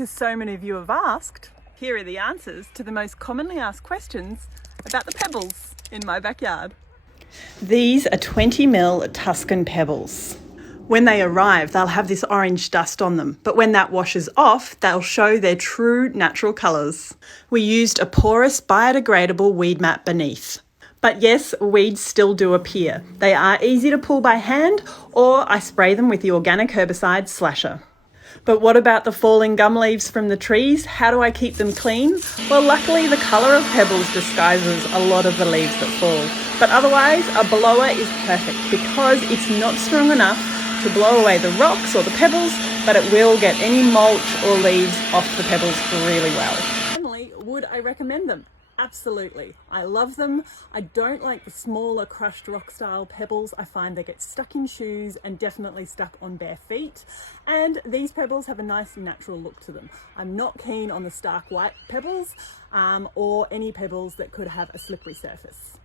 because so many of you have asked, here are the answers to the most commonly asked questions about the pebbles in my backyard. These are 20 ml Tuscan pebbles. When they arrive, they'll have this orange dust on them, but when that washes off, they'll show their true natural colours. We used a porous biodegradable weed mat beneath. But yes, weeds still do appear. They are easy to pull by hand, or I spray them with the organic herbicide Slasher. But what about the falling gum leaves from the trees? How do I keep them clean? Well, luckily the colour of pebbles disguises a lot of the leaves that fall. But otherwise, a blower is perfect because it's not strong enough to blow away the rocks or the pebbles, but it will get any mulch or leaves off the pebbles really well. Finally, would I recommend them? Absolutely. I love them. I don't like the smaller crushed rock style pebbles. I find they get stuck in shoes and definitely stuck on bare feet. And these pebbles have a nice natural look to them. I'm not keen on the stark white pebbles or any pebbles that could have a slippery surface.